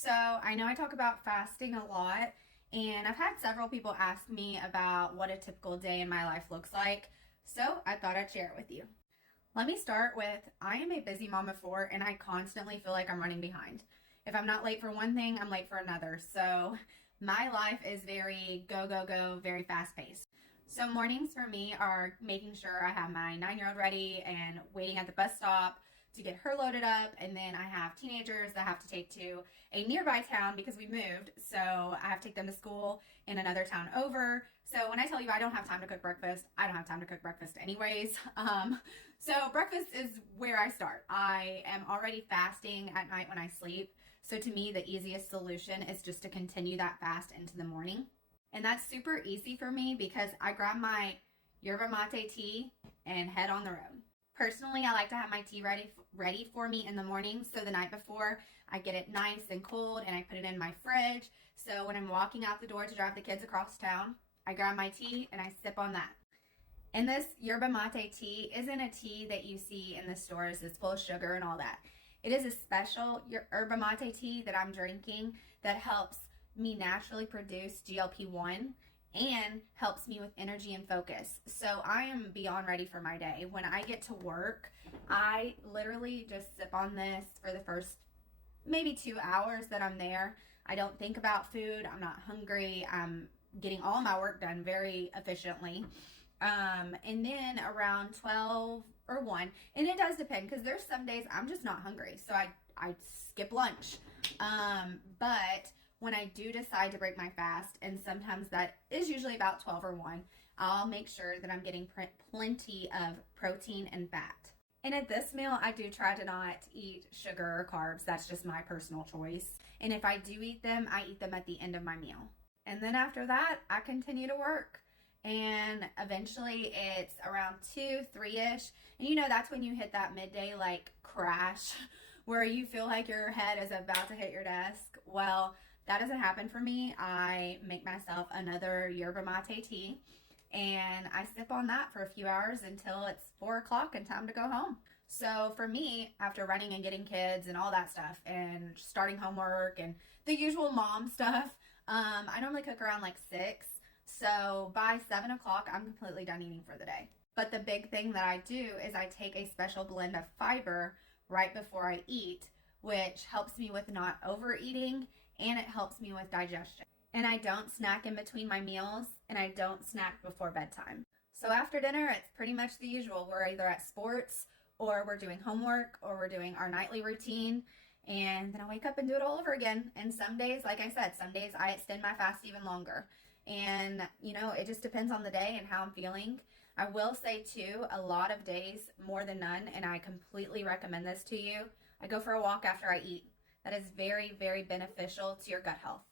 So I know I talk about fasting a lot, and I've had several people ask me about what a typical day in my life looks like. So I thought I'd share it with you. Let me start with I am a busy mom of four, and I constantly feel like I'm running behind. If I'm not late for one thing, I'm late for another. So my life is very go, go, go, very fast paced. So mornings for me are making sure I have my 9-year-old ready and waiting at the bus stop to get her loaded up. And then I have teenagers that I have to take to a nearby town because we moved. So I have to take them to school in another town over. So when I tell you I don't have time to cook breakfast, I don't have time to cook breakfast anyways. So breakfast is where I start. I am already fasting at night when I sleep. So to me, the easiest solution is just to continue that fast into the morning. And that's super easy for me because I grab my yerba mate tea and head on the road. Personally, I like to have my tea ready for me in the morning. So the night before, I get it nice and cold and I put it in my fridge. So when I'm walking out the door to drive the kids across town, I grab my tea and I sip on that. And this yerba mate tea isn't a tea that you see in the stores that's full of sugar and all that. It is a special yerba mate tea that I'm drinking that helps me naturally produce GLP-1 and helps me with energy and focus. So I am beyond ready for my day. When I get to work, I literally just sip on this for the first maybe 2 hours that I'm there. I don't think about food. I'm not hungry. I'm getting all my work done very efficiently. And then around 12 or 1, and it does depend because there's some days I'm just not hungry. So I skip lunch. But when I do decide to break my fast, and sometimes that is usually about 12 or 1, I'll make sure that I'm getting plenty of protein and fat. And at this meal, I do try to not eat sugar or carbs. That's just my personal choice. And if I do eat them, I eat them at the end of my meal. And then after that, I continue to work. And eventually it's around 2, 3-ish. And that's when you hit that midday like crash where you feel like your head is about to hit your desk. Well, that doesn't happen for me. I make myself another yerba mate tea and I sip on that for a few hours until it's 4 o'clock and time to go home. So for me, after running and getting kids and all that stuff and starting homework and the usual mom stuff, I normally cook around like 6. So by 7 o'clock, I'm completely done eating for the day. But the big thing that I do is I take a special blend of fiber right before I eat, which helps me with not overeating and it helps me with digestion. And I don't snack in between my meals and I don't snack before bedtime. So after dinner, it's pretty much the usual. We're either at sports or we're doing homework or we're doing our nightly routine. And then I wake up and do it all over again. And some days, like I said, some days I extend my fast even longer. And, it just depends on the day and how I'm feeling. I will say, too, a lot of days, more than none, and I completely recommend this to you, I go for a walk after I eat. That is very, very beneficial to your gut health.